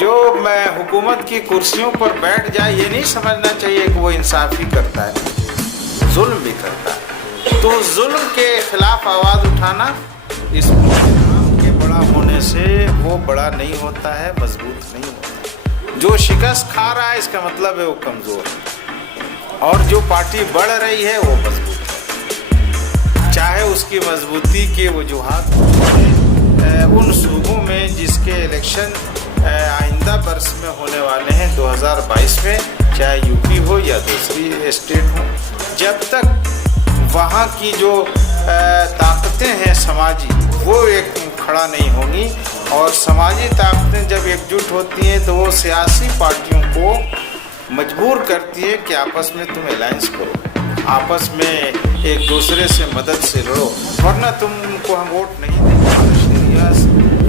جو میں حکومت کی کرسیوں پر بیٹھ جائے یہ نہیں سمجھنا چاہیے کہ وہ انصافی کرتا ہے، ظلم بھی کرتا ہے۔ تو ظلم کے خلاف آواز اٹھانا اس ملک کے بڑا ہونے سے وہ بڑا نہیں ہوتا ہے، مضبوط نہیں ہوتا ہے۔ جو شکست کھا رہا ہے اس کا مطلب ہے وہ کمزور ہے، اور جو پارٹی بڑھ رہی ہے وہ مضبوط ہے، چاہے اس کی مضبوطی کے وجوہات ان صوبوں میں جس کے الیکشن آئندہ برس میں ہونے والے ہیں 2022 میں، چاہے یو پی ہو یا دوسری اسٹیٹ ہو، جب تک وہاں کی جو طاقتیں ہیں سماجی وہ ایک کھڑا نہیں ہوں گی، اور سماجی طاقتیں جب ایک جٹ ہوتی ہیں تو وہ سیاسی پارٹیوں کو مجبور کرتی ہے کہ آپس میں تم الائنس کرو، آپس میں ایک دوسرے سے مدد سے لڑو، ورنہ تم کو ہم ووٹ نہیں دیں گے۔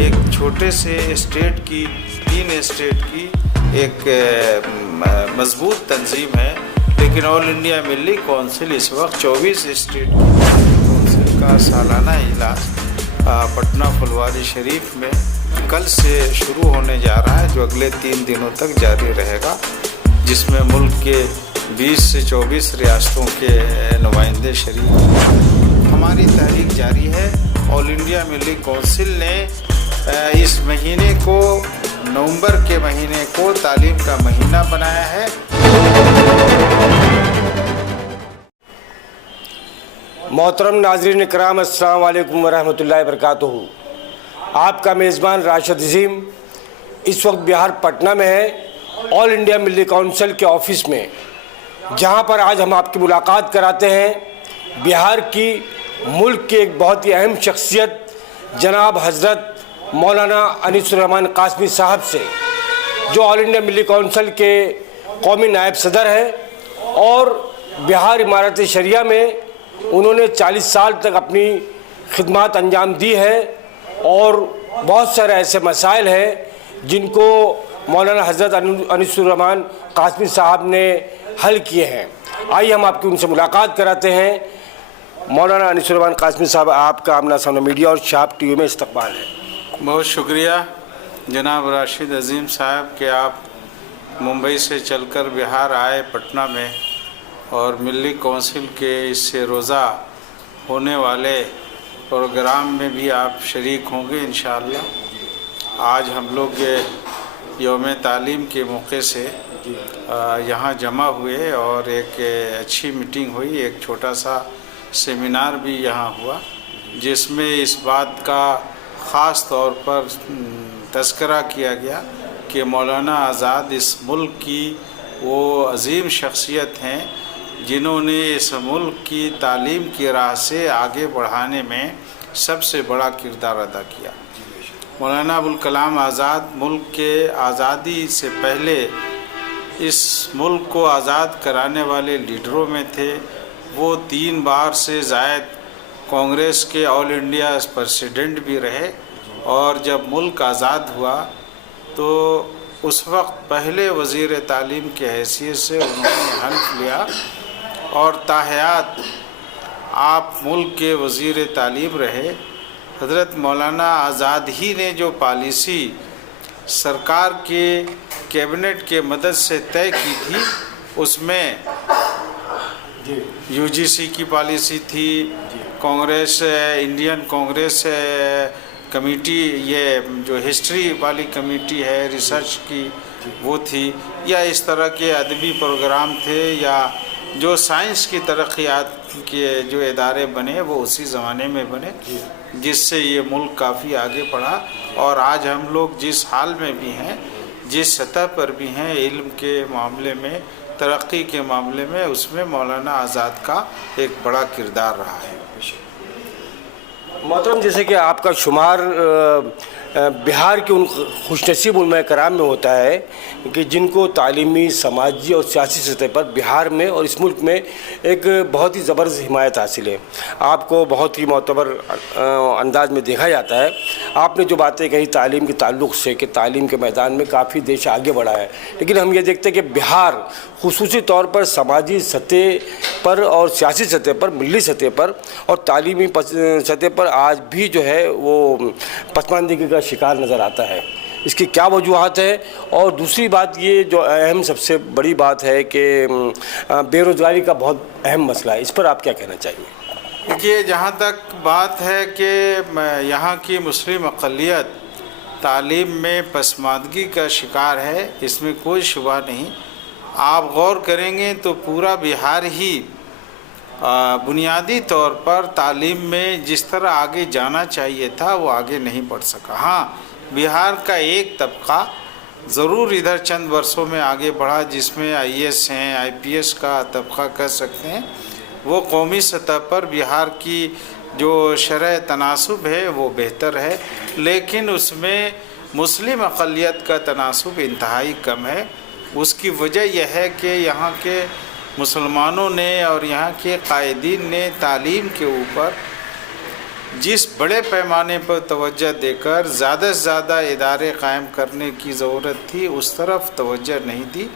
ایک چھوٹے سے اسٹیٹ کی، 3 اسٹیٹ کی ایک مضبوط تنظیم ہے، لیکن آل انڈیا ملی کونسل اس وقت 24 اسٹیٹ کی کونسل کا سالانہ اجلاس پٹنہ پھلواری شریف میں کل سے شروع ہونے جا رہا ہے، جو اگلے 3 دنوں تک جاری رہے گا، جس میں ملک کے 20 سے 24 ریاستوں کے نمائندے شریک ہیں۔ ہماری تحریک جاری ہے۔ آل انڈیا ملی کونسل نے اس مہینے کو، نومبر کے مہینے کو تعلیم کا مہینہ بنایا ہے۔ محترم ناظرین کرام، السلام علیکم ورحمۃ اللہ وبرکاتہ۔ آپ کا میزبان راشد عظیم اس وقت بہار پٹنہ میں ہے، آل انڈیا ملی کونسل کے آفس میں، جہاں پر آج ہم آپ کی ملاقات کراتے ہیں بہار کی ملک کے ایک بہت ہی اہم شخصیت جناب حضرت مولانا انیس الرحمن قاسمی صاحب سے، جو آل انڈیا ملی کونسل کے قومی نائب صدر ہیں، اور بہار امارت شریعہ میں انہوں نے 40 سال تک اپنی خدمات انجام دی ہے، اور بہت سارے ایسے مسائل ہیں جن کو مولانا حضرت انیس الرحمن قاسمی صاحب نے حل کیے ہیں۔ آئیے ہم آپ کی ان سے ملاقات کراتے ہیں۔ مولانا انیس الرحمن قاسمی صاحب، آپ کا آمنا سامنا میڈیا اور شہاب ٹی وی میں استقبال ہے۔ بہت شکریہ جناب راشد عظیم صاحب کہ آپ ممبئی سے چل کر بہار آئے پٹنہ میں، اور ملی کونسل کے اس سے روزہ ہونے والے پروگرام میں بھی آپ شریک ہوں گے انشاءاللہ۔ آج ہم لوگ یوم تعلیم کے موقع سے یہاں جمع ہوئے، اور ایک اچھی میٹنگ ہوئی، ایک چھوٹا سا سیمینار بھی یہاں ہوا، جس میں اس بات کا خاص طور پر تذکرہ کیا گیا کہ مولانا آزاد اس ملک کی وہ عظیم شخصیت ہیں جنہوں نے اس ملک کی تعلیم کی راہ سے آگے بڑھانے میں سب سے بڑا کردار ادا کیا۔ مولانا ابوالکلام آزاد ملک کے آزادی سے پہلے اس ملک کو آزاد کرانے والے لیڈروں میں تھے۔ وہ 3 بار سے زائد کانگریس کے آل انڈیا پریزیڈنٹ بھی رہے، اور جب ملک آزاد ہوا تو اس وقت پہلے وزیر تعلیم کی حیثیت سے انہوں نے حلف لیا، اور تاحیات آپ ملک کے وزیر تعلیم رہے۔ حضرت مولانا آزاد ہی نے جو پالیسی سرکار کے کیبنٹ کے مدد سے طے کی تھی، اس میں یو جی سی کی پالیسی تھی، کانگریس، انڈین کانگریس کمیٹی، یہ جو ہسٹری والی کمیٹی ہے ریسرچ کی وہ تھی، یا اس طرح کے ادبی پروگرام تھے، یا جو سائنس کی ترقیات کے جو ادارے بنے وہ اسی زمانے میں بنے، جس سے یہ ملک کافی آگے بڑھا۔ اور آج ہم لوگ جس حال میں بھی ہیں، جس سطح پر بھی ہیں علم کے معاملے میں، ترقی کے معاملے میں، اس میں مولانا آزاد کا ایک بڑا کردار رہا ہے۔ محترم، جیسے کہ آپ کا شمار بہار کے ان خوش نصیب علماء کرام میں ہوتا ہے کہ جن کو تعلیمی، سماجی اور سیاسی سطح پر بہار میں اور اس ملک میں ایک بہت ہی زبردست حمایت حاصل ہے۔ آپ کو بہت ہی معتبر انداز میں دیکھا جاتا ہے۔ آپ نے جو باتیں کہی تعلیم کے تعلق سے کہ تعلیم کے میدان میں کافی دیش آگے بڑھا ہے، لیکن ہم یہ دیکھتے ہیں کہ بہار خصوصی طور پر سماجی سطح پر اور سیاسی سطح پر، ملی سطح پر اور تعلیمی سطح پر آج بھی جو ہے وہ پسماندگی کا شکار نظر آتا ہے۔ اس کی کیا وجوہات ہے؟ اور دوسری بات یہ جو اہم سب سے بڑی بات ہے کہ بے روزگاری کا بہت اہم مسئلہ ہے، اس پر آپ کیا کہنا چاہیے؟ دیکھیے، جہاں تک بات ہے کہ یہاں کی مسلم اقلیت تعلیم میں پسماندگی کا شکار ہے، اس میں کوئی شبہ نہیں۔ آپ غور کریں گے تو پورا بہار ہی بنیادی طور پر تعلیم میں جس طرح آگے جانا چاہیے تھا وہ آگے نہیں بڑھ سکا۔ ہاں، بہار کا ایک طبقہ ضرور ادھر چند برسوں میں آگے بڑھا، جس میں IAS ہیں، IPS کا طبقہ کہہ سکتے ہیں۔ وہ قومی سطح پر بہار کی جو شرح تناسب ہے وہ بہتر ہے، لیکن اس میں مسلم اقلیت کا تناسب انتہائی کم ہے۔ اس کی وجہ یہ ہے کہ یہاں کے مسلمانوں نے اور یہاں کے قائدین نے تعلیم کے اوپر جس بڑے پیمانے پر توجہ دے کر زیادہ سے زیادہ ادارے قائم کرنے کی ضرورت تھی، اس طرف توجہ نہیں دی۔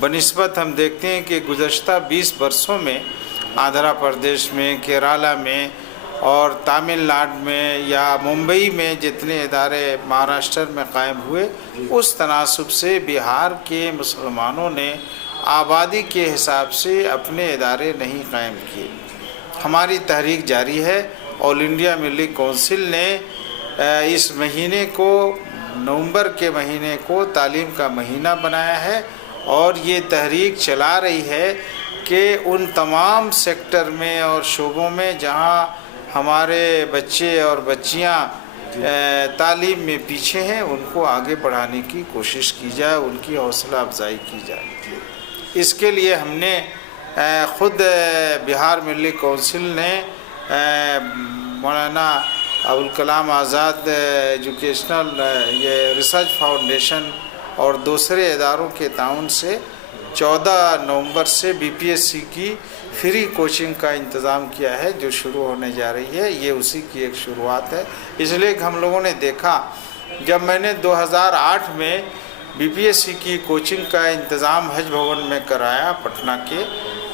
بنسبت ہم دیکھتے ہیں کہ گزشتہ 20 برسوں میں آندھرا پردیش میں، کیرالہ میں اور تامل ناڈو میں یا ممبئی میں جتنے ادارے مہاراشٹر میں قائم ہوئے، اس تناسب سے بہار کے مسلمانوں نے آبادی کے حساب سے اپنے ادارے نہیں قائم کیے۔ ہماری تحریک جاری ہے۔ آل انڈیا ملی کونسل نے اس مہینے کو، نومبر کے مہینے کو تعلیم کا مہینہ بنایا ہے، اور یہ تحریک چلا رہی ہے کہ ان تمام سیکٹر میں اور شعبوں میں جہاں ہمارے بچے اور بچیاں تعلیم میں پیچھے ہیں، ان کو آگے بڑھانے کی کوشش کی جائے، ان کی حوصلہ افزائی کی جائے۔ اس کے لیے ہم نے خود بہار ملی کونسل نے مولانا ابوالکلام آزاد ایجوکیشنل یہ ریسرچ فاؤنڈیشن اور دوسرے اداروں کے تعاون سے 14 نومبر سے BPSC کی فری کوچنگ کا انتظام کیا ہے، جو شروع ہونے جا رہی ہے۔ یہ اسی کی ایک شروعات ہے، اس لیے کہ ہم لوگوں نے دیکھا، جب میں نے 2008 میں BPSC کی کوچنگ کا انتظام حج بھون میں کرایا پٹنہ کے،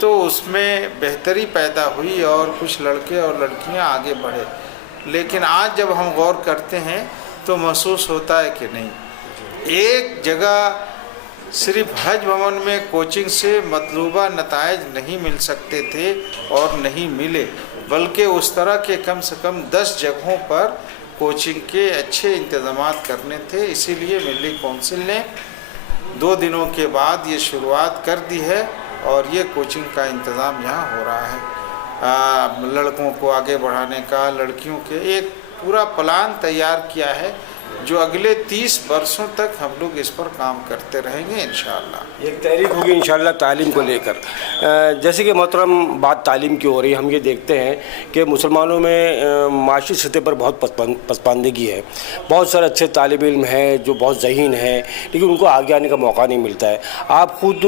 تو اس میں بہتری پیدا ہوئی اور کچھ لڑکے اور لڑکیاں آگے بڑھے۔ لیکن آج جب ہم غور کرتے ہیں تو محسوس ہوتا ہے کہ نہیں، ایک جگہ صرف حج بھون میں کوچنگ سے مطلوبہ نتائج نہیں مل سکتے تھے اور نہیں ملے، بلکہ اس طرح کے کم سے کم 10 جگہوں پر کوچنگ کے اچھے انتظامات کرنے تھے۔ اسی لیے ملی کونسل نے 2 دنوں کے بعد یہ شروعات کر دی ہے، اور یہ کوچنگ کا انتظام یہاں ہو رہا ہے۔ لڑکوں کو آگے بڑھانے کا، لڑکیوں کے ایک پورا پلان تیار کیا ہے، جو اگلے 30 برسوں تک ہم لوگ اس پر کام کرتے رہیں گے انشاءاللہ۔ ایک تحریک ہوگی انشاءاللہ تعلیم کو لے کر۔ جیسے کہ محترم بات تعلیم کی ہو رہی ہے، ہم یہ دیکھتے ہیں کہ مسلمانوں میں معاشی سطح پر بہت پسماندگی ہے۔ بہت سارے اچھے طالب علم ہیں جو بہت ذہین ہیں، لیکن ان کو آگے آنے کا موقع نہیں ملتا ہے۔ آپ خود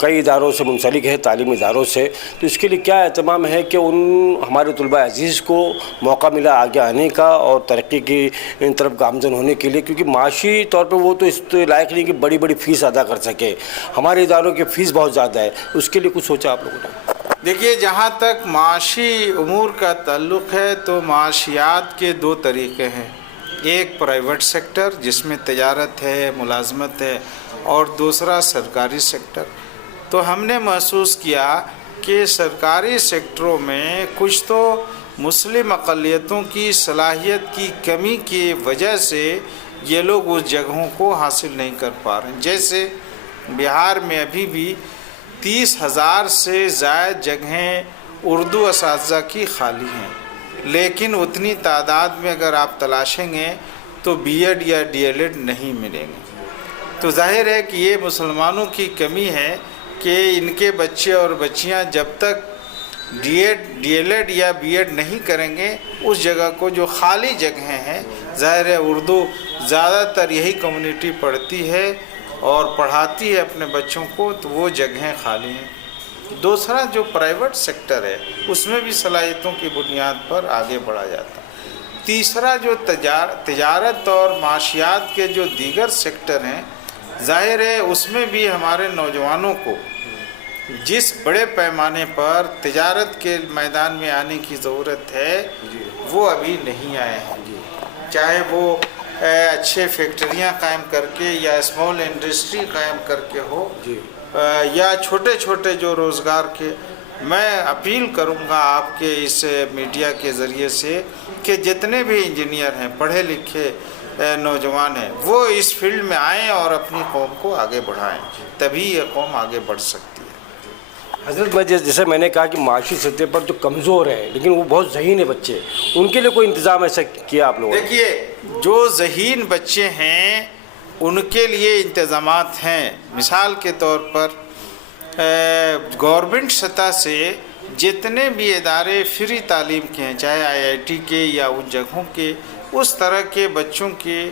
کئی اداروں سے منسلک ہیں، تعلیمی اداروں سے، تو اس کے لیے کیا اہتمام ہے کہ ان ہمارے طلباء عزیز کو موقع ملا آگے آنے کا اور ترقی کی طرف گامزن ہونے کے لیے؟ کیونکہ معاشی طور پہ وہ تو اس لائق نہیں کہ بڑی بڑی فیس ادا کر سکے، ہمارے اداروں کی فیس بہت زیادہ ہے، اس کے لیے کچھ سوچا آپ لوگوں نے؟ دیکھیے، جہاں تک معاشی امور کا تعلق ہے تو معاشیات کے 2 طریقے ہیں، ایک پرائیویٹ سیکٹر جس میں تجارت ہے، ملازمت ہے، اور دوسرا سرکاری سیکٹر۔ تو ہم نے محسوس کیا کہ سرکاری سیکٹروں میں کچھ تو مسلم اقلیتوں کی صلاحیت کی کمی کی وجہ سے یہ لوگ اس جگہوں کو حاصل نہیں کر پا رہے ہیں۔ جیسے بہار میں ابھی بھی 30,000 سے زائد جگہیں اردو اساتذہ کی خالی ہیں، لیکن اتنی تعداد میں اگر آپ تلاشیں گے تو BEd یا DLEd نہیں ملیں گے۔ تو ظاہر ہے کہ یہ مسلمانوں کی کمی ہے کہ ان کے بچے اور بچیاں جب تک DLEd یا BEd نہیں کریں گے، اس جگہ کو جو خالی جگہیں ہیں، ظاہر ہے اردو زیادہ تر یہی کمیونٹی پڑھتی ہے اور پڑھاتی ہے اپنے بچوں کو، تو وہ جگہیں خالی ہیں۔ دوسرا جو پرائیویٹ سیکٹر ہے، اس میں بھی صلاحیتوں کی بنیاد پر آگے بڑھا جاتا ہے۔ تیسرا جو تجارت اور معاشیات کے جو دیگر سیکٹر ہیں، ظاہر ہے اس میں بھی ہمارے نوجوانوں کو جس بڑے پیمانے پر تجارت کے میدان میں آنے کی ضرورت ہے، وہ ابھی نہیں آئے ہیں۔ چاہے وہ अच्छे फैक्ट्रियां कायम करके या स्मॉल इंडस्ट्री कायम करके हो, या छोटे छोटे जो रोज़गार के, मैं अपील करूंगा आपके इस मीडिया के ज़रिए से कि जितने भी इंजीनियर हैं, पढ़े लिखे नौजवान हैं, वो इस फील्ड में आएँ और अपनी कौम को आगे बढ़ाएं, तभी ये कौम आगे बढ़ सकती है। हज़रत, मैं जैसे मैंने कहा कि माशी सतह पर जो कमज़ोर है लेकिन वो बहुत ज़हीन है बच्चे, उनके लिए कोई इंतज़ाम ऐसा किया आप लोगों ने? देखिए, जो ज़हीन बच्चे हैं उनके लिए इंतज़ामात हैं। मिसाल के तौर पर गवर्नमेंट सतह से जितने भी इदारे फ्री तालीम के हैं, चाहे IIT के या उन जगहों के, उस तरह के बच्चों के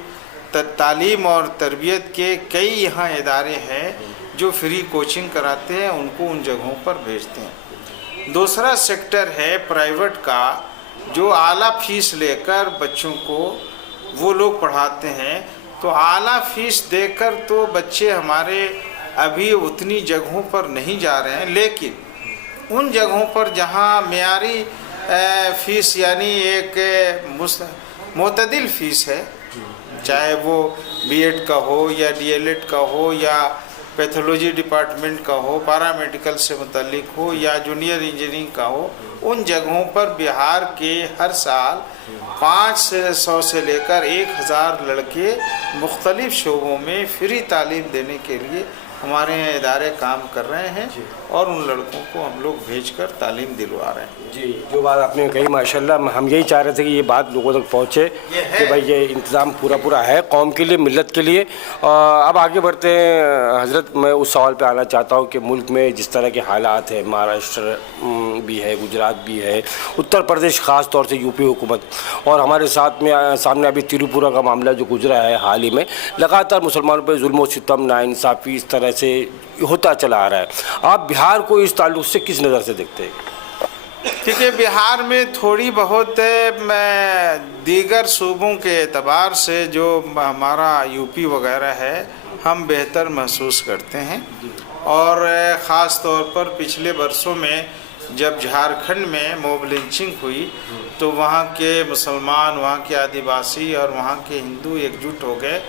तालीम और तरबियत के कई यहाँ इदारे हैं जो फ्री कोचिंग कराते हैं, उनको उन जगहों पर भेजते हैं। दूसरा सेक्टर है प्राइवेट का, जो आला फीस लेकर बच्चों को वो लोग पढ़ाते हैं। तो आला फीस देकर तो बच्चे हमारे अभी उतनी जगहों पर नहीं जा रहे हैं, लेकिन उन जगहों पर जहाँ मेयारी फ़ीस यानी एक मुतदिल फ़ीस है, चाहे वो B.Ed का हो या DLED का हो या पैथोलॉजी डिपार्टमेंट का हो, पैरामेडिकल से मुतल्लिक हो या जूनियर इंजीनियरिंग का हो, उन जगहों पर बिहार के हर साल 500 से लेकर 1000 लड़के मुख्तलिफ़ शोबों में फ्री तालीम देने के लिए हमारे यहाँ इदारे काम कर रहे हैं और उन लड़कों को हम लोग भेजकर तालीम दिलवा रहे हैं। जी, जो बात आपने कही माशाल्लाह, हम यही चाह रहे थे कि ये बात लोगों तक पहुँचे कि भाई ये इंतज़ाम पूरा है कौम के लिए, मिलत के लिए। अब आगे बढ़ते हैं हज़रत, मैं उस सवाल पे आना चाहता हूँ कि मुल्क में जिस तरह के हालात हैं, महाराष्ट्र भी है, गुजरात भी है, उत्तर प्रदेश ख़ास तौर से यूपी हुकूमत, और हमारे साथ में सामने अभी त्रिपुरा का मामला जो गुजरा है हाल ही में, लगातार मुसलमानों पर जुल्म व सितम, नाइंसाफ़ी इस तरह से होता चला आ रहा है। आप बिहार को इस ताल्लुक से किस नज़र से देखते हैं? देखिए, बिहार में थोड़ी बहुत दीगर सूबों के एतबार से जो हमारा यूपी वगैरह है, हम बेहतर महसूस करते हैं। और ख़ास तौर पर पिछले वर्षों में जब झारखंड में मॉब लिंचिंग हुई तो वहाँ के मुसलमान, वहाँ के आदिवासी और वहाँ के हिंदू एकजुट हो गए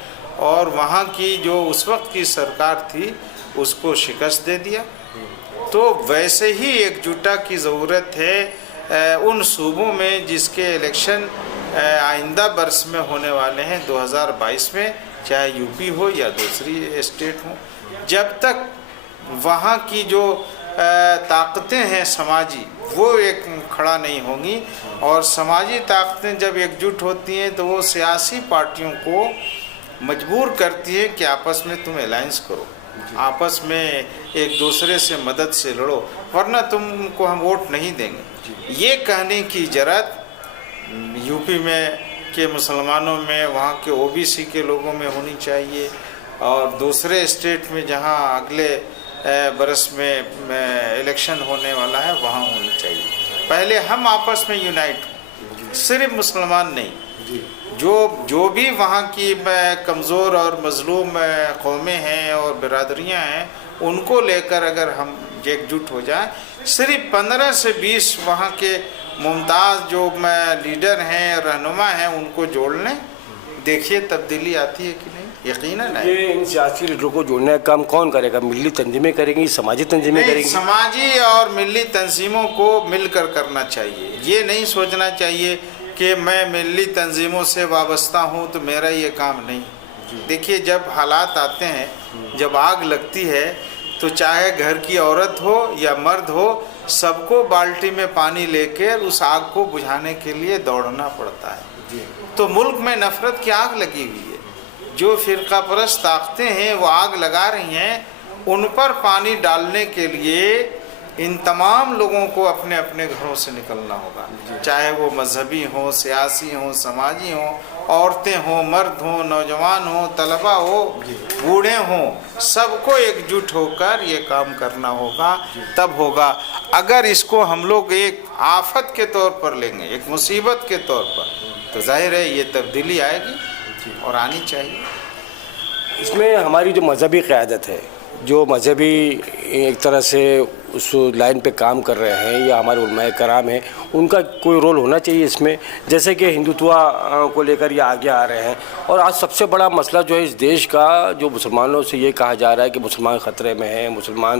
और वहाँ की जो उस वक्त की सरकार थी उसको शिकस्त दे दिया। तो वैसे ही एकजुटता की ज़रूरत है उन सूबों में जिसके इलेक्शन आइंदा वर्ष में होने वाले हैं 2022 में, चाहे यूपी हो या दूसरी स्टेट हो। जब तक वहाँ की जो ताकतें हैं समाजी, वो एक खड़ा नहीं होंगी, और समाजी ताकतें जब एकजुट होती हैं तो वो सियासी पार्टियों को मजबूर करती है कि आपस में तुम अलायंस करो, आपस में एक दूसरे से मदद से लड़ो, वरना तुमको हम वोट नहीं देंगे। ये कहने की जरूरत यूपी में के मुसलमानों में, वहाँ के OBC के लोगों में होनी चाहिए, और दूसरे स्टेट में जहाँ अगले बरस में इलेक्शन होने वाला है वहाँ होनी चाहिए। पहले हम आपस में यूनाइट हों, सिर्फ मुसलमान नहीं, जो भी वहाँ की कमज़ोर और मज़लूम कौमें हैं और बिरादरियाँ हैं, उनको लेकर अगर हम एकजुट हो जाएं, सिर्फ 15 से 20 वहाँ के मुमताज़ जो लीडर हैं, रहनुमा हैं, उनको जोड़ लें, देखिए तब्दीली आती है कि नहीं। यकीनन है। ये इन सियासी लीडरों को जोड़ने का काम कौन करेगा? मिली तंजीमें करेंगी, समाजी तंजीमें करेंगी? समाजी और मिली तंजीमों को मिलकर करना चाहिए। ये नहीं सोचना चाहिए कि मैं मिली तंजीमों से वाबस्ता हूँ तो मेरा ये काम नहीं। देखिए, जब हालात आते हैं, जब आग लगती है, तो चाहे घर की औरत हो या मर्द हो, सबको बाल्टी में पानी लेकर उस आग को बुझाने के लिए दौड़ना पड़ता है। तो मुल्क में नफ़रत की आग लगी हुई है। जो फ़िरका परस्त ताकतें हैं वो आग लगा रही हैं, उन पर पानी डालने के लिए इन तमाम लोगों को अपने अपने घरों से निकलना होगा, चाहे वो मजहबी हों, सियासी हों, समाजी हों, औरतें हों, मर्द हों, नौजवान हों, तलबा हो, बूढ़े हों, सबको एकजुट होकर ये काम करना होगा। तब होगा। अगर इसको हम लोग एक आफत के तौर पर लेंगे, एक मुसीबत के तौर पर, तो जाहिर है ये तब्दीली आएगी और आनी चाहिए। इसमें हमारी जो मजहबी क़यादत है, जो मजहबी एक तरह से उस लाइन पे काम कर रहे हैं, या हमारे उलमाए कराम हैं, ان کا کوئی رول ہونا چاہیے اس میں، جیسے کہ ہندوتوا کو لے کر یہ آگے آ رہے ہیں. اور آج سب سے بڑا مسئلہ جو ہے اس دیش کا، جو مسلمانوں سے یہ کہا جا رہا ہے کہ مسلمان خطرے میں ہیں، مسلمان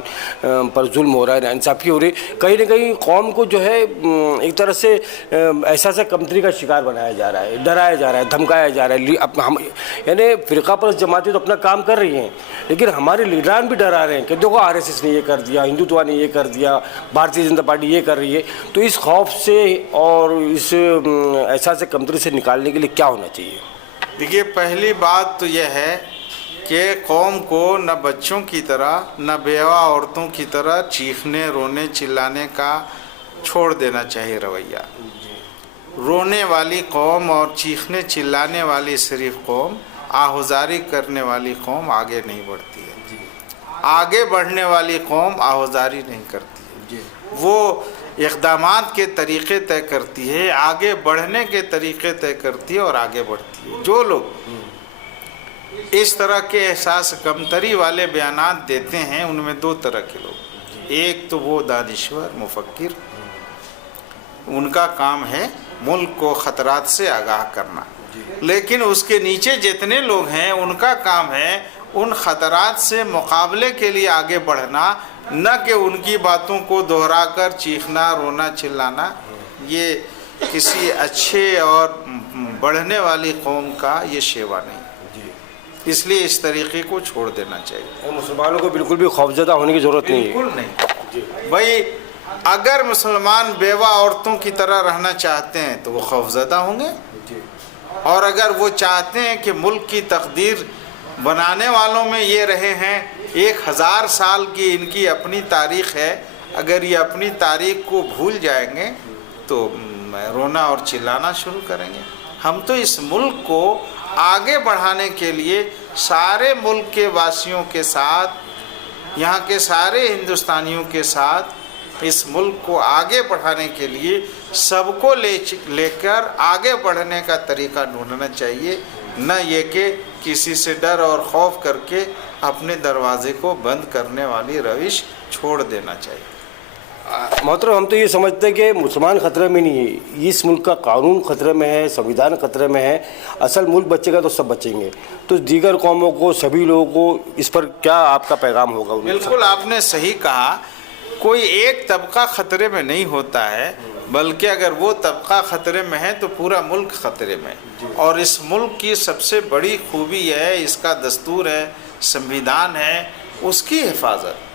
پر ظلم ہو رہا ہے، ناانصافی ہو رہی ہے، کہیں نہ کہیں قوم کو جو ہے ایک طرح سے احساس کمتری کا شکار بنایا جا رہا ہے، ڈرایا جا رہا ہے، دھمکایا جا رہا ہے. یعنی فرقہ پرست جماعتیں تو اپنا کام کر رہی ہیں، لیکن ہمارے لیڈران بھی ڈرا رہے ہیں کہ دیکھو RSS نے یہ کر دیا، ہندوتوا نے یہ کر دیا، بھارتیہ جنتا پارٹی یہ کر رہی ہے. تو اس خوف سے اور اس احساس کمتری سے نکالنے کے لیے کیا ہونا چاہیے؟ دیکھیے، پہلی بات تو یہ ہے کہ قوم کو نہ بچوں کی طرح نہ بیوہ عورتوں کی طرح چیخنے، رونے، چلانے کا چھوڑ دینا چاہیے رویہ. رونے والی قوم اور چیخنے چلانے والی صرف قوم، آہوزاری کرنے والی قوم آگے نہیں بڑھتی ہے. آگے بڑھنے والی قوم آہوزاری نہیں کرتی ہے. وہ اقدامات کے طریقے طے کرتی ہے، آگے بڑھنے کے طریقے طے کرتی ہے اور آگے بڑھتی ہے. جو لوگ اس طرح کے احساس کمتری والے بیانات دیتے ہیں، ان میں دو طرح کے لوگ. ایک تو وہ دانشور، مفکر، ان کا کام ہے ملک کو خطرات سے آگاہ کرنا. لیکن اس کے نیچے جتنے لوگ ہیں، ان کا کام ہے ان خطرات سے مقابلے کے لیے آگے بڑھنا، نہ کہ ان کی باتوں کو دہرا کر چیخنا، رونا، چلانا. یہ کسی اچھے اور بڑھنے والی قوم کا یہ شیوا نہیں. اس لیے اس طریقے کو چھوڑ دینا چاہیے. مسلمانوں کو بالکل بھی خوفزدہ ہونے کی ضرورت نہیں ہے. بالکل نہیں. بھائی اگر مسلمان بیوہ عورتوں کی طرح رہنا چاہتے ہیں تو وہ خوفزدہ ہوں گے، اور اگر وہ چاہتے ہیں کہ ملک کی تقدیر بنانے والوں میں یہ رہے ہیں، 1000 سال کی ان کی اپنی تاریخ ہے، اگر یہ اپنی تاریخ کو بھول جائیں گے تو رونا اور چلانا شروع کریں گے. ہم تو اس ملک کو آگے بڑھانے کے لیے سارے ملک کے واسیوں کے ساتھ، یہاں کے سارے ہندوستانیوں کے ساتھ، اس ملک کو آگے بڑھانے کے لیے سب کو لے کر آگے بڑھنے کا طریقہ ڈھونڈنا چاہیے، نہ یہ کہ کسی سے ڈر اور خوف کر کے اپنے دروازے کو بند کرنے والی روش چھوڑ دینا چاہیے. محترم، ہم تو یہ سمجھتے ہیں کہ مسلمان خطرے میں نہیں ہے، اس ملک کا قانون خطرے میں ہے، سنویدھان خطرے میں ہے. اصل ملک بچے گا تو سب بچیں گے. تو دیگر قوموں کو، سبھی لوگوں کو اس پر کیا آپ کا پیغام ہوگا؟ بالکل آپ نے صحیح کہا. کوئی ایک طبقہ خطرے میں نہیں ہوتا ہے، بلکہ اگر وہ طبقہ خطرے میں ہے تو پورا ملک خطرے میں. اور اس ملک کی سب سے بڑی خوبی ہے، اس کا دستور ہے، سنویدھان ہے، اس کی حفاظت.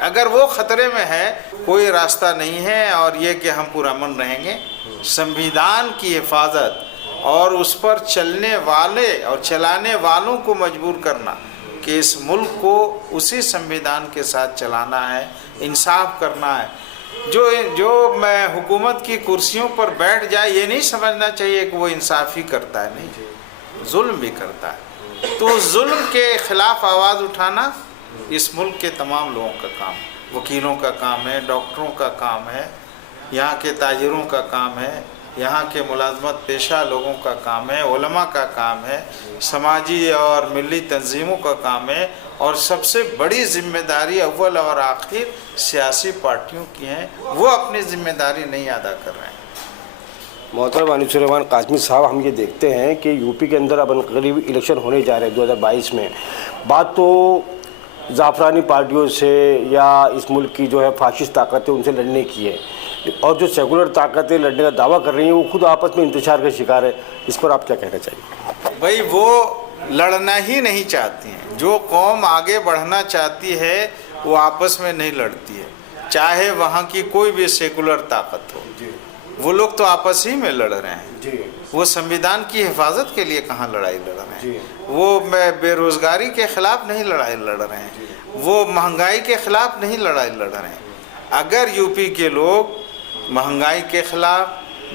اگر وہ خطرے میں ہے، کوئی راستہ نہیں ہے اور یہ کہ ہم پرامن رہیں گے. سنویدھان کی حفاظت اور اس پر چلنے والے اور چلانے والوں کو مجبور کرنا کہ اس ملک کو اسی سنویدھان کے ساتھ چلانا ہے، انصاف کرنا ہے. جو میں حکومت کی کرسیوں پر بیٹھ جائے، یہ نہیں سمجھنا چاہیے کہ وہ انصافی کرتا ہے، نہیں، ظلم بھی کرتا ہے. تو ظلم کے خلاف آواز اٹھانا اس ملک کے تمام لوگوں کا کام، وکیلوں کا کام ہے، ڈاکٹروں کا کام ہے، یہاں کے تاجروں کا کام ہے، یہاں کے ملازمت پیشہ لوگوں کا کام ہے، علماء کا کام ہے، سماجی اور ملی تنظیموں کا کام ہے، اور سب سے بڑی ذمہ داری اول اور آخر سیاسی پارٹیوں کی ہیں. وہ اپنی ذمہ داری نہیں ادا کر رہے ہیں. محترم انیس الرحمن قاسمی صاحب، ہم یہ دیکھتے ہیں کہ یوپی کے اندر اب قریب الیکشن ہونے جا رہے ہیں 2022 میں. بات تو زعفرانی پارٹیوں سے یا اس ملک کی جو ہے فاشسٹ طاقتیں ان سے لڑنے کی ہے، اور جو سیکولر طاقتیں لڑنے کا دعویٰ کر رہی ہیں وہ خود آپس میں انتشار کا شکار ہے. اس پر آپ کیا کہنا چاہیے؟ بھائی وہ لڑنا ہی نہیں چاہتی ہیں. جو قوم آگے بڑھنا چاہتی ہے وہ آپس میں نہیں لڑتی ہے، چاہے وہاں کی کوئی بھی سیکولر طاقت ہو. وہ لوگ تو آپس ہی میں لڑ رہے ہیں. وہ سنویدھان کی حفاظت کے لیے کہاں لڑائی لڑ رہے ہیں. وہ بے روزگاری کے خلاف نہیں لڑائی لڑ رہے ہیں، وہ مہنگائی کے خلاف نہیں لڑائی لڑ رہے ہیں. اگر یوپی کے لوگ مہنگائی کے خلاف،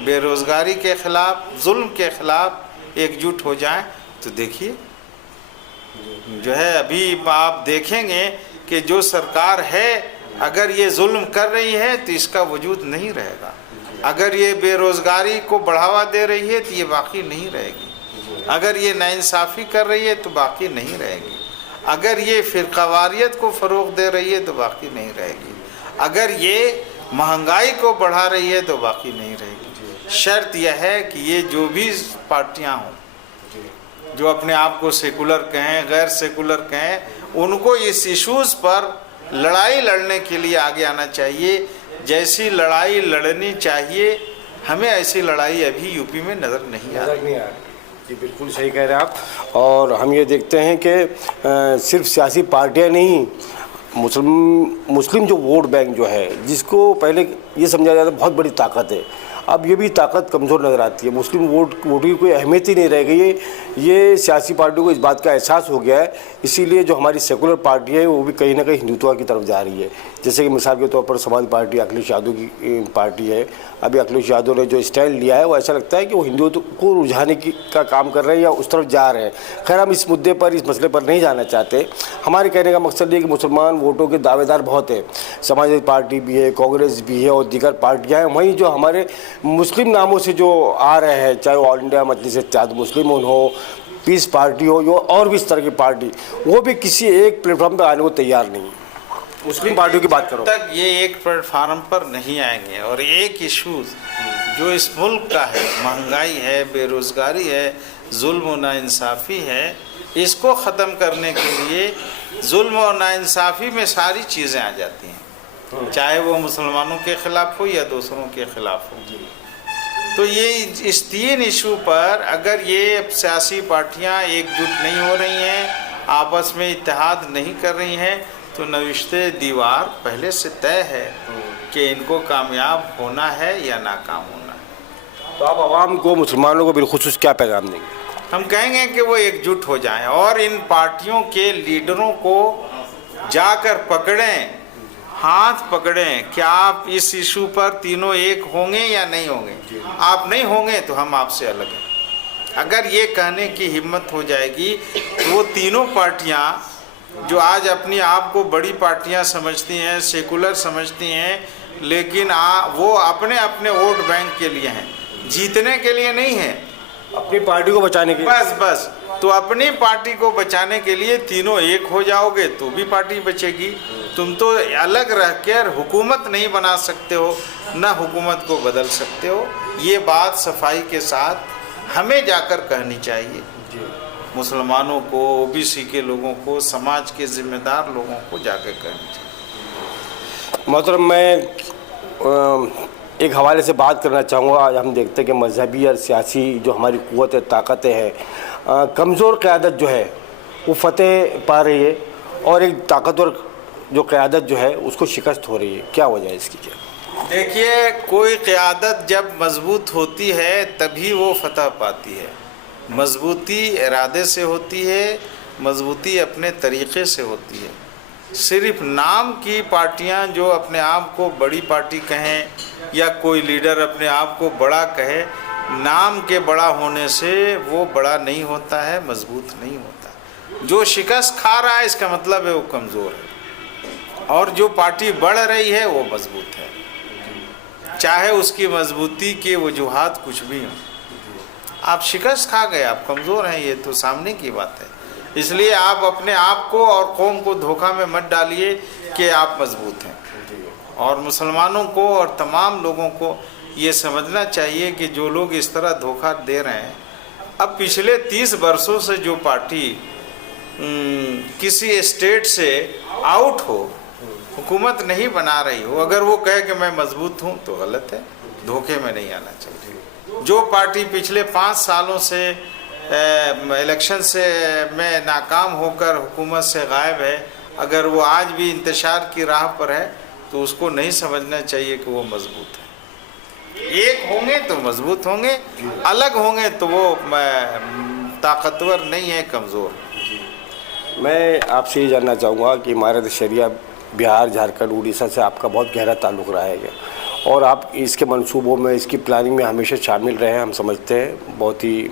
بے روزگاری کے خلاف، ظلم کے خلاف ایک جٹ ہو جائیں تو دیکھیے جو ہے، ابھی آپ دیکھیں گے کہ جو سرکار ہے اگر یہ ظلم کر رہی ہے تو اس کا وجود نہیں رہے گا. اگر یہ بے روزگاری کو بڑھاوا دے رہی ہے تو یہ باقی نہیں رہے گی. اگر یہ ناانصافی کر رہی ہے تو باقی نہیں رہے گی. اگر یہ فرقہ واریت کو فروغ دے رہی ہے تو باقی نہیں رہے گی. اگر یہ महंगाई को बढ़ा रही है तो बाकी नहीं रहेगी। शर्त यह है कि ये जो भी पार्टियां हों, जो अपने आप को सेकुलर कहें, गैर सेकुलर कहें, उनको इस इश्यूज़ पर लड़ाई लड़ने के लिए आगे आना चाहिए। जैसी लड़ाई लड़नी चाहिए, हमें ऐसी लड़ाई अभी यूपी में नज़र नहीं आ रही। जी बिल्कुल सही कह रहे हैं आप। और हम ये देखते हैं कि सिर्फ सियासी पार्टियां नहीं, मुस्लिम जो वोट बैंक जो है, जिसको पहले ये समझा जाता बहुत बड़ी ताकत है, अब ये भी ताकत कमज़ोर नज़र आती है। मुस्लिम वोट की कोई अहमियत ही नहीं रह गई है। ये सियासी पार्टियों को इस बात का एहसास हो गया है, इसीलिए जो हमारी सेकुलर पार्टी है वो भी कहीं ना कहीं हिंदुत्व की तरफ जा रही है। जैसे कि मिसाल के तौर पर समाज पार्टी अखिलेश यादव की पार्टी है। अभी अखिलेश यादव ने जो स्टैंड लिया है वो ऐसा लगता है कि वो हिंदुत्व को रुझाने का काम कर रहे हैं या उस तरफ जा रहे हैं। खैर, हम इस मुद्दे पर, इस मसले पर नहीं जाना चाहते। हमारे कहने का मकसद ये कि मुसलमान वोटों के दावेदार बहुत है, समाजवादी पार्टी भी है, कांग्रेस भी है और दीगर पार्टियाँ हैं। वहीं जो हमारे मुस्लिम नामों से जो आ रहे हैं, चाहे वो ऑल इंडिया मजलिस इत्तेहाद मुस्लिमीन हो, पीस पार्टी हो, जो और भी इस तरह की पार्टी, वो भी किसी एक प्लेटफॉर्म पर आने को तैयार नहीं। मुस्लिम पार्टियों की बात करो तक ये एक प्लेटफार्म पर नहीं आएंगे और एक इशू जो इस मुल्क का है, महंगाई है, बेरोज़गारी है, जुल्म और नाइंसाफ़ी है, इसको ख़त्म करने के लिए जुल्म और नाइंसाफ़ी में सारी चीज़ें आ जाती हैं, चाहे वो मुसलमानों के ख़िलाफ़ हो या दूसरों के ख़िलाफ़ हो। तो ये इस तीन इशू पर अगर ये सियासी पार्टियां एकजुट नहीं हो रही हैं, आपस में इत्तेहाद नहीं कर रही हैं, तो नविश्ते दीवार पहले से तय है कि इनको कामयाब होना है या नाकाम होना है। तो आप आवाम को, मुसलमानों को बिलखुसूस क्या पैगाम देंगे? हम कहेंगे कि वो एकजुट हो जाएं और इन पार्टियों के लीडरों को जाकर पकड़ें, हाथ पकड़ें कि आप इस इशू पर तीनों एक होंगे या नहीं होंगे। आप नहीं होंगे तो हम आपसे अलग हैं। अगर ये कहने की हिम्मत हो जाएगी तो वो तीनों पार्टियां जो आज अपनी आप को बड़ी पार्टियां समझती हैं, सेकुलर समझती हैं, लेकिन वो अपने अपने वोट बैंक के लिए हैं, जीतने के लिए नहीं है, अपनी पार्टी को बचाने के लिए। बस तो अपनी पार्टी को बचाने के लिए तीनों एक हो जाओगे तो भी पार्टी बचेगी। तुम तो अलग रह कर हुकूमत नहीं बना सकते हो, ना हुकूमत को बदल सकते हो। ये बात सफाई के साथ हमें जाकर कहनी चाहिए, मुसलमानों को, ओबीसी के लोगों को, समाज के जिम्मेदार लोगों को जाकर कहनी चाहिए। मोहतरम, मैं एक हवाले से बात करना चाहूँगा। आज हम देखते हैं कि मजहबी और सियासी जो हमारी क़ुव्वत ताकतें हैं, कमज़ोर क़यादत जो है वो फतेह पा रही है और एक ताकतवर जो क़यादत जो है उसको शिकस्त हो रही है। क्या वजह है इसकी? क्या देखिए, कोई क़यादत जब मजबूत होती है तभी वो फतह पाती है। मजबूती इरादे से होती है, मजबूती अपने तरीक़े से होती है। सिर्फ नाम की पार्टियां जो अपने आप को बड़ी पार्टी कहें या कोई लीडर अपने आप को बड़ा कहे, नाम के बड़ा होने से वो बड़ा नहीं होता है, मजबूत नहीं होता। जो शिकस्त खा रहा है इसका मतलब है वो कमज़ोर है, और जो पार्टी बढ़ रही है वो मजबूत है, चाहे उसकी मजबूती के वजूहात कुछ भी हों। आप शिकस्त खा गए, आप कमज़ोर हैं, ये तो सामने की बात है। इसलिए आप अपने आप को और कौम को धोखा में मत डालिए कि आप मजबूत हैं। और मुसलमानों को और तमाम लोगों को ये समझना चाहिए कि जो लोग इस तरह धोखा दे रहे हैं, अब पिछले 30 वर्षों से जो पार्टी किसी स्टेट से आउट हो, हुकूमत नहीं बना रही हो, अगर वो कहे कि मैं मजबूत हूँ तो गलत है, धोखे में नहीं आना चाहिए। जो पार्टी पिछले 5 सालों से इलेक्शन से में नाकाम होकर हुकूमत से गायब है, अगर वो आज भी इंतशार की राह पर है तो उसको नहीं समझना चाहिए कि वो मजबूत है। एक होंगे तो मजबूत होंगे, अलग होंगे तो वो ताकतवर नहीं है, कमज़ोर। मैं आपसे ये जानना चाहूँगा कि इमारत शरिया बिहार, झारखंड, उड़ीसा से आपका बहुत गहरा ताल्लुक़ रहा है और आप इसके मंसूबों में, इसकी प्लानिंग में हमेशा शामिल रहे हैं, हम समझते हैं बहुत ही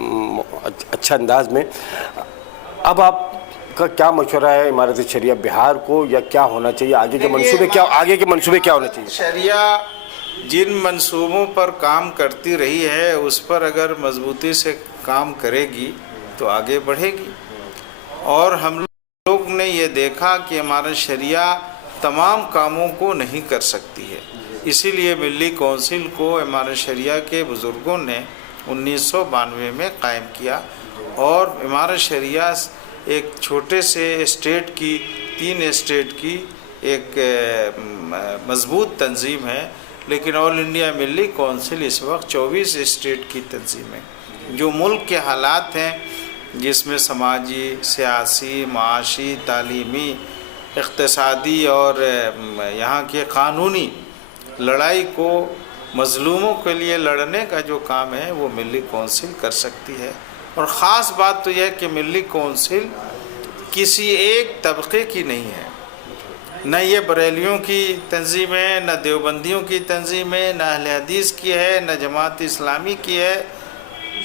अच्छा अंदाज में। अब आपका क्या मशवरा है इमारत शरिया बिहार को, या क्या होना चाहिए आगे के मंसूबे, क्या होना चाहिए? शरिया जिन मंसूबों पर काम करती रही है उस पर अगर मजबूती से काम करेगी तो आगे बढ़ेगी। और हम लोग ने ये देखा कि इमारत शरिया तमाम कामों को नहीं कर सकती है। इसी लिए मिली कौंसिल को इमारत शरिया के बुज़ुर्गों ने 1992 में कायम किया और इमारत शरिया एक छोटे से स्टेट की 3 स्टेट की एक मजबूत तंजीम है, लेकिन ऑल इंडिया मिली कौंसिल इस वक्त 24 स्टेट की तंजीम है। जो मुल्क के हालात हैं जिसमें समाजी, सियासी, माशी, तालीमी, इक़्तिसादी और यहाँ के क़ानूनी लड़ाई को मज़लूमों के लिए लड़ने का जो काम है वो मिली कौंसिल कर सकती है। और ख़ास बात तो यह है कि मिली कौंसिल किसी एक तबके की नहीं है, न ये बरेलियों की तंजीम है, न देवबंदियों की तंजीम है, न अहले हदीस की है, न जमात इस्लामी की है,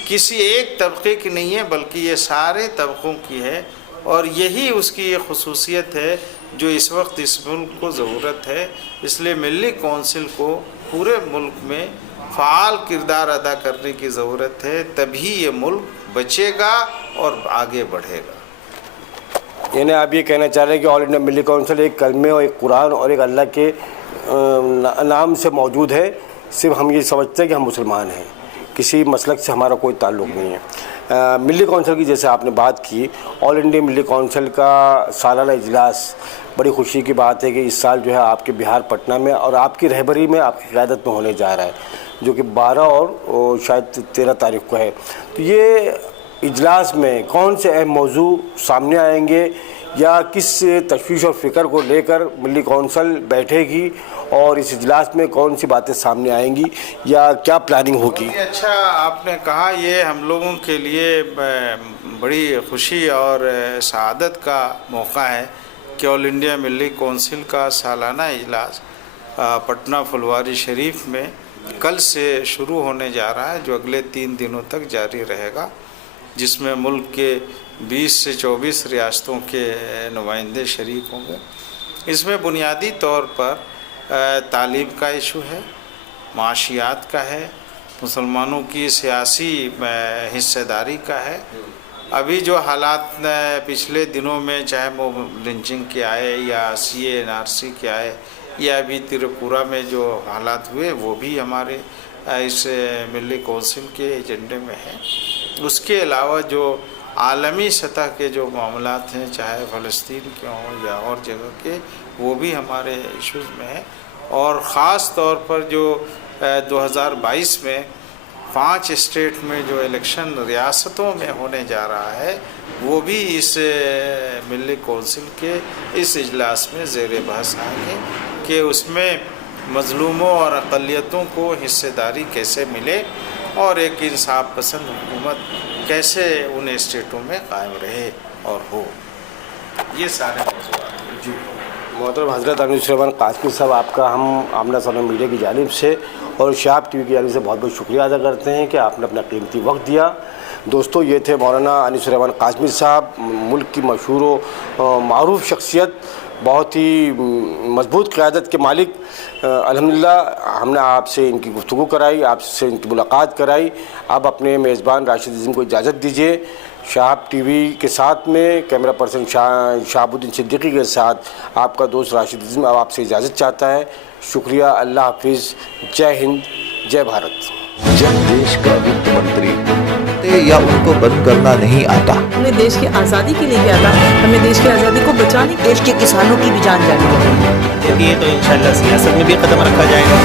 किसी एक तबके की नहीं है, बल्कि ये सारे तबक़ों की है। और यही उसकी ये खुसूसियत है जो इस वक्त इस मुल्क को ज़रूरत है। इसलिए मिली कौंसिल को पूरे मुल्क में फ़ाल किरदार अदा करने की ज़रूरत है, तभी ये मुल्क बचेगा और आगे बढ़ेगा। यानी आप ये कहना चाह रहे हैं कि ऑल इंडिया मिली कौंसिल एक कलमे और एक कुरान और एक अल्लाह के नाम से मौजूद है। सिर्फ हम ये समझते हैं कि हम मुसलमान हैं, किसी मसलक से हमारा कोई ताल्लुक़ नहीं है। मिली कौंसिल की जैसे आपने बात की, ऑल इंडिया मिली कौंसिल का सालाना इजलास, बड़ी खुशी की बात है कि इस साल जो है आपके बिहार पटना में और आपकी रहबरी में, आपकी क़यादत में होने जा रहा है, जो कि 12 और शायद 13 तारीख को है। तो ये इजलास में कौन से अहम मौजू सामने आएंगे या किस तशवीश और फ़िक्र को लेकर मिली कौंसिल बैठेगी और इस इजलास में कौन सी बातें सामने आएंगी या क्या प्लानिंग होगी? अच्छा आपने कहा, ये हम लोगों के लिए बड़ी खुशी और सआदत का मौका है कि ऑल इंडिया मिली कौंसिल का सालाना इजलास पटना फुलवारी शरीफ में कल से शुरू होने जा रहा है, जो अगले 3 दिनों तक जारी रहेगा, जिसमें मुल्क के 20 से 24 रियासतों के नुमाइंदे शरीक होंगे। इसमें बुनियादी तौर पर तालीम का इशू है, माशियात का है, मुसलमानों की सियासी हिस्सेदारी का है। अभी जो हालात पिछले दिनों में, चाहे वो लिंचिंग के आए या CA/NRC के आए या अभी त्रिपुरा में जो हालात हुए, वो भी हमारे इस मिली कौंसिल के एजेंडे में है। उसके अलावा जो आलमी सतह के जो मामलात हैं, चाहे फ़लस्तीन के हों या और जगह के, वो भी हमारे इश्यूज़ में है। और ख़ास तौर पर जो 2022 में 5 स्टेट में जो इलेक्शन रियासतों में होने जा रहा है, वो भी इस मिली कौंसिल के इस इजलास में ज़ेर बहस आएंगे कि उसमें मज़लूमों और अक़लियतों को हिस्सेदारी कैसे मिले और एक इंसाफ पसंद हुकूमत कैसे उन स्टेटों में कायम रहे और हो। ये सारे मौज़ूआत जी। मोहतरम हज़रत अनिस कासमी साहब, आपका हम आमना सामना मीडिया की जानिब से और शहाब TV की जानिब से बहुत बहुत शुक्रिया अदा करते हैं कि आपने अपना कीमती वक्त दिया। दोस्तों, ये थे मौलाना अनिस कासमी साहब, मुल्क की मशहूर मारूफ शख्सियत, बहुत ही मजबूत क़यादत के मालिक। अल्हम्दुलिल्लाह हमने आपसे इनकी गुफ्तगू कराई, आपसे इनकी मुलाकात कराई। अब अपने मेज़बान राशिद अज़ीम को इजाज़त दीजिए। शहाब TV के साथ में कैमरा पर्सन शहाबुद्दीन सिद्दीकी के साथ आपका दोस्त राशिद अज़ीम अब आपसे इजाज़त चाहता है। शुक्रिया, अल्लाह हाफिज़, जय हिंद, जय भारत। जब देश का वित्त मंत्री या उनको बंद करना नहीं आता, हमें देश की आज़ादी के लिए क्या था, हमें देश की आज़ादी को बचाने, देश के किसानों की भी जान जानी है। ये तो इंशाल्लाह सियासत में भी कदम रखा जाएगा।